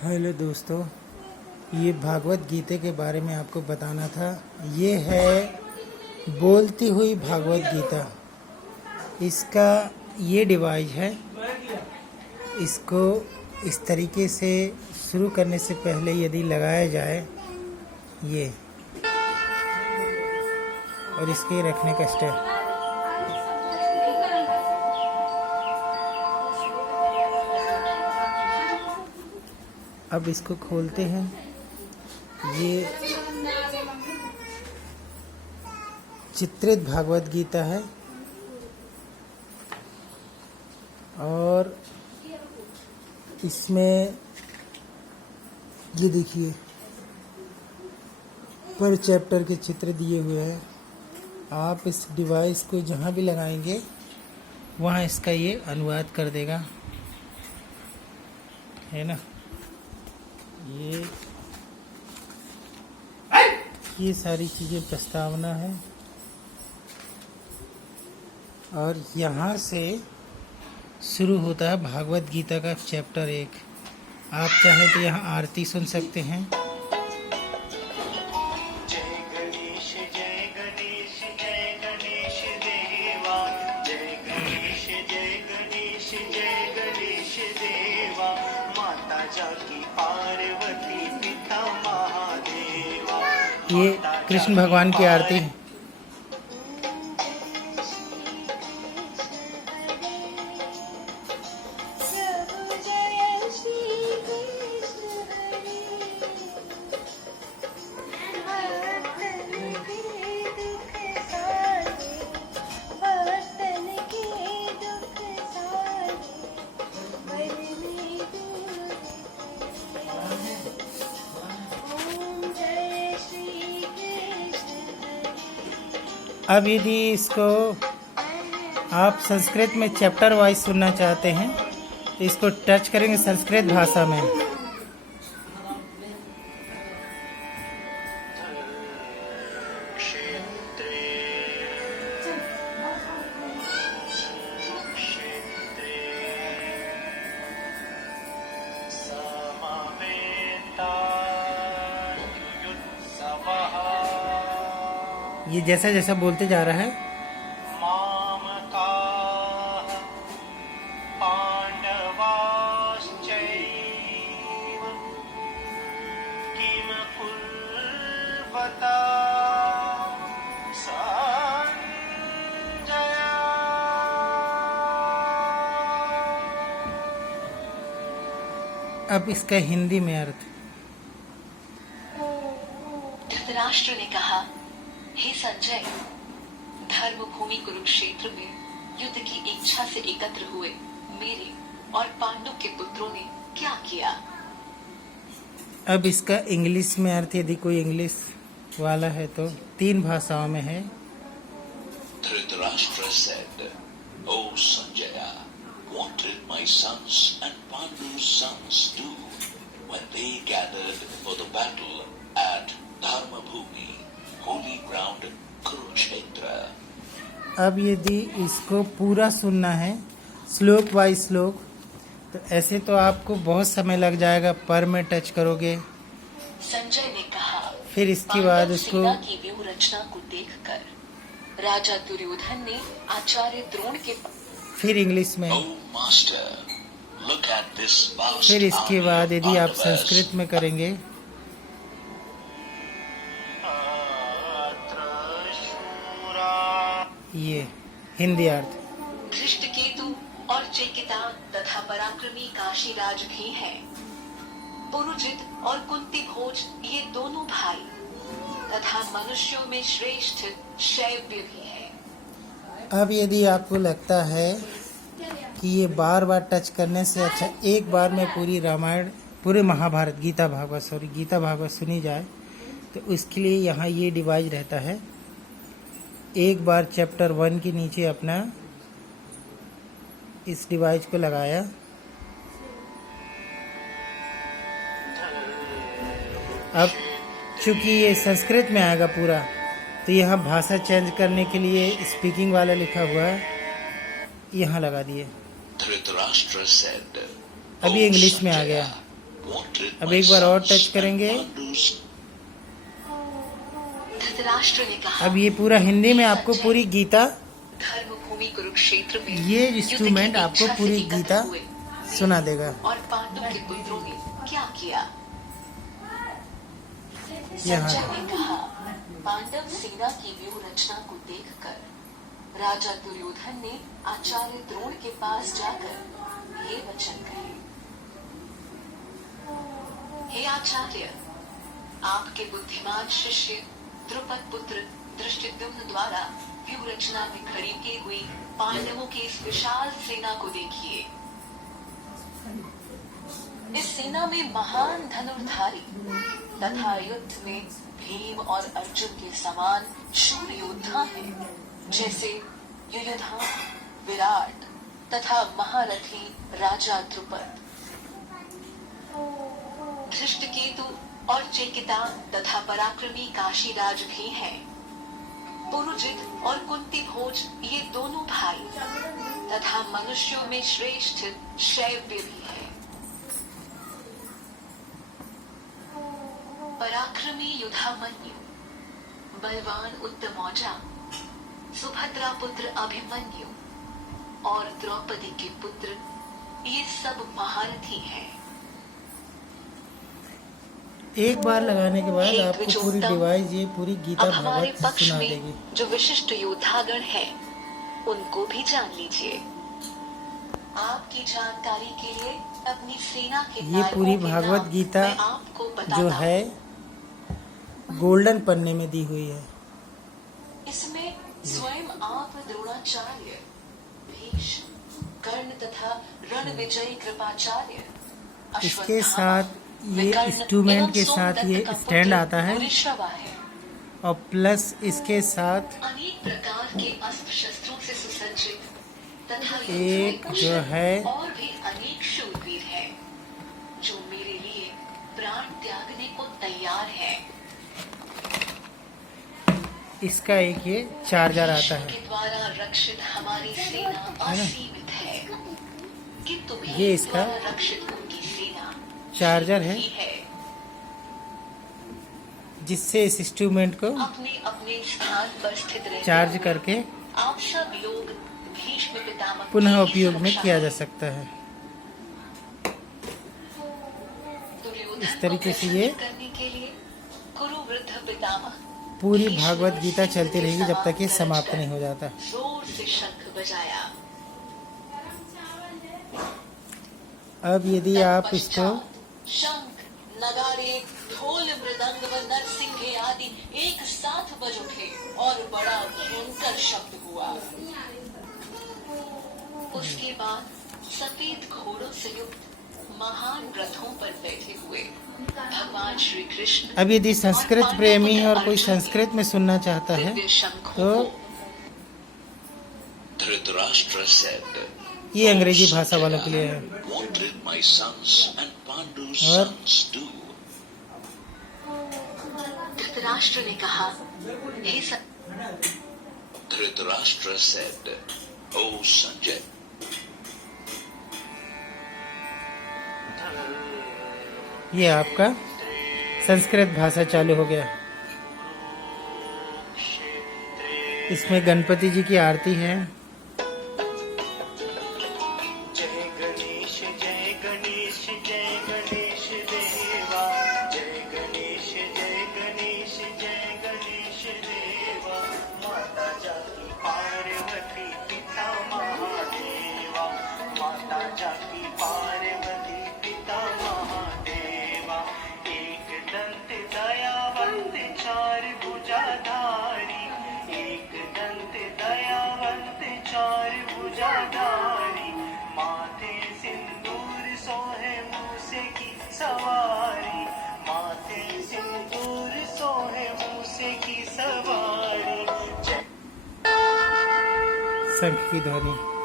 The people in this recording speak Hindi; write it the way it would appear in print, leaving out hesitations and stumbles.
हेलो दोस्तों, ये भागवत गीता के बारे में आपको बताना था। ये है बोलती हुई भागवत गीता। इसका ये डिवाइस है। इसको इस तरीके से शुरू करने से पहले यदि लगाया जाए ये, और इसके रखने का स्टेप, अब इसको खोलते हैं। ये चित्रित भागवत गीता है और इसमें ये देखिए पर चैप्टर के चित्र दिए हुए हैं। आप इस डिवाइस को जहाँ भी लगाएंगे वहाँ इसका ये अनुवाद कर देगा, है ना। ये सारी चीज़ें प्रस्तावना है और यहाँ से शुरू होता है भागवत गीता का चैप्टर 1। आप चाहे तो यहाँ आरती सुन सकते हैं। ये कृष्ण भगवान की आरती है। अब यदि इसको आप संस्कृत में चैप्टर वाइज सुनना चाहते हैं तो इसको टच करेंगे संस्कृत भाषा में। ये जैसा जैसा बोलते जा रहा है, अब इसका हिंदी में अर्थ। धृतराष्ट्र ने कहा, हे संजय, धर्म भूमि कुरुक्षेत्र में युद्ध की इच्छा से एकत्र हुए मेरे और पांडु के पुत्रों ने क्या किया। अब इसका इंग्लिश में अर्थ, यदि कोई इंग्लिश वाला है तो 3 भाषाओं में है। Dhritarashtra said, O Sanjaya, what did my sons and Pandu's sons do when they gathered for the battle at Dharma Bhumi, holy ground Kurukshetra? अब यदि इसको पूरा सुनना है श्लोक बाय श्लोक, तो ऐसे तो आपको बहुत समय लग जाएगा। पर में टच करोगे, संजय ने कहा, फिर इसके बाद उसको की व्यूह रचना को देखकर राजा दुर्योधन ने आचार्य द्रोण के फिर इंग्लिश में, Oh master, look at this vast फिर इसके बाद यदि आप army संस्कृत में करेंगे ये हिंदी अर्थ। धृष्टकेतु और चेकिता तथा पराक्रमी काशीराज भी हैं। पुरुजित और कुंती भोज ये दोनों भाई तथा मनुष्यों में श्रेष्ठ शैव्य भी है। अब यदि आपको लगता है कि ये बार बार टच करने से अच्छा एक बार में पूरी रामायण, पूरे महाभारत, गीता भागवत सुनी जाए, तो उसके लिए यहाँ ये डिवाइस रहता है। एक बार चैप्टर 1 के नीचे अपना इस डिवाइस को लगाया, अब चूंकि ये संस्कृत में आएगा पूरा, तो यहाँ भाषा चेंज करने के लिए स्पीकिंग वाला लिखा हुआ है, यहाँ लगा दिए। अभी इंग्लिश में आ गया। wanted अब my एक बार और sons टच and करेंगे। Pandus धृतराष्ट्र ने कहा, अब ये पूरा हिंदी में आपको पूरी गीता, धर्मभूमि कुरुक्षेत्र में ये युद्ध की इंस्ट्रूमेंट आपको इच्छा से पूरी एकत्र गीता हुए सुना देगा। और पांडव के पुत्रों ने क्या किया? यहाँ संजय ने कहा, पांडव सेना की व्यूह रचना को देखकर राजा दुर्योधन ने आचार्य द्रोण के पास जाकर ये वचन कहे, हे आचार्य, आपके बुद्धिमान शिष्य द्रुपद पुत्र धृष्टद्युम्न द्वारा व्यूह रचना में खड़ी की हुई पांडवों की इस विशाल सेना को देखिए। इस सेना में महान धनुर्धारी तथा युद्ध में भीम और अर्जुन के समान शूर योद्धा हैं, जैसे युयुधान, विराट तथा महारथी राजा द्रुपद, धृष्टकेतु और चेकिता तथा पराक्रमी काशीराज भी हैं। पुरुजित और कुंती भोज ये दोनों भाई तथा मनुष्यों में श्रेष्ठ शैव्य भी है। पराक्रमी युधामन्यु, बलवान उत्तमौजा, सुभद्रा पुत्र अभिमन्यु और द्रौपदी के पुत्र ये सब महारथी हैं। एक बार लगाने के बाद हे आपको पूरी द्विजोत्तम, डिवाइस ये पूरी गीता अब हमारे भागवत पक्ष सुना में देगी। जो विशिष्ट योद्धागण हैं, उनको भी जान लीजिए। आपकी जानकारी के लिए अपनी सेना के ये नायकों पूरी के भागवत नाम गीता मैं आपको बताता जो हूं। है गोल्डन पन्ने में दी हुई है। इसमें स्वयं आप द्रोणाचार्य, भीष्म, कर्ण तथा रणविजयी कृपाचार्य, इसके अश्वत्थामा, साथ ये विकर्ण इंस्ट्रूमेंट एवं के साथ सोमदत्त ये का स्टैंड पुत्र आता है भूरिश्रवा है। और प्लस इसके साथ अनेक प्रकार के अस्त्र शस्त्रों से सुसज्जित तथा युद्ध एक में जो कुशल है और भी अनेक शूरवीर हैं, जो मेरे लिए प्राण त्यागने को तैयार हैं। इसका एक ये चार्जर आता है। के द्वारा रक्षित हमारी सेना असीमित है, किंतु ये भीम इसका द्वारा रक्षित उनकी सेना चार्जर है, ही है। जिससे इस इंस्ट्रूमेंट को अपने अपने स्थान पर स्थित रहते चार्ज हुए करके आप सब लोग भीष्म पितामह पुनः की उपयोग में सुरक्षा किया जा सकता है। दुर्योधन इस तरीके को से ये प्रसन्न करने के लिए कुरु वृद्ध पितामह पूरी भीष्म भागवत ने गीता सिंह चलती के रहेगी जब समान तक ये गरज समाप्त कर नहीं हो जाता। जोर से शंख बजाया। अब यदि आप इसको तत्पश्चात शंख, नगाड़े, ढोल, मृदंग व नरसिंघे आदि एक साथ बज उठे और बड़ा भयंकर शब्द हुआ। उसके बाद सफेद घोड़ों से युक्त महान रथों पर बैठे हुए भगवान श्री कृष्ण अब यदि संस्कृत प्रेमी है और कोई संस्कृत में सुनना चाहता है दिव्य शंखों तो को Dhritarashtra said, ये अंग्रेजी भाषा वालों के लिए है। "What did my sons and Pandu's और sons do?" धृतराष्ट्र ने कहा, हे Dhritarashtra said, "O Sanjay, ये आपका संस्कृत भाषा चालू हो गया। इसमें गणपति जी की आरती है। जय गणेश जय गणेश जय गणेश देवा, जय गणेश जय गणेश जय गणेश देवा। माता जाकी पार्वती पिता महादेवा, माता जाकी पार्वती पिता महादेवा। एक दंत दयावंत चार भुजाधारी, एक दंत दयावंत चार भुजाधारी। माथे सिंदूर सोहे मूसे की सवारी, माथे सिंदूर सोहे मूसे की सवारी। शंख की ध्वनि।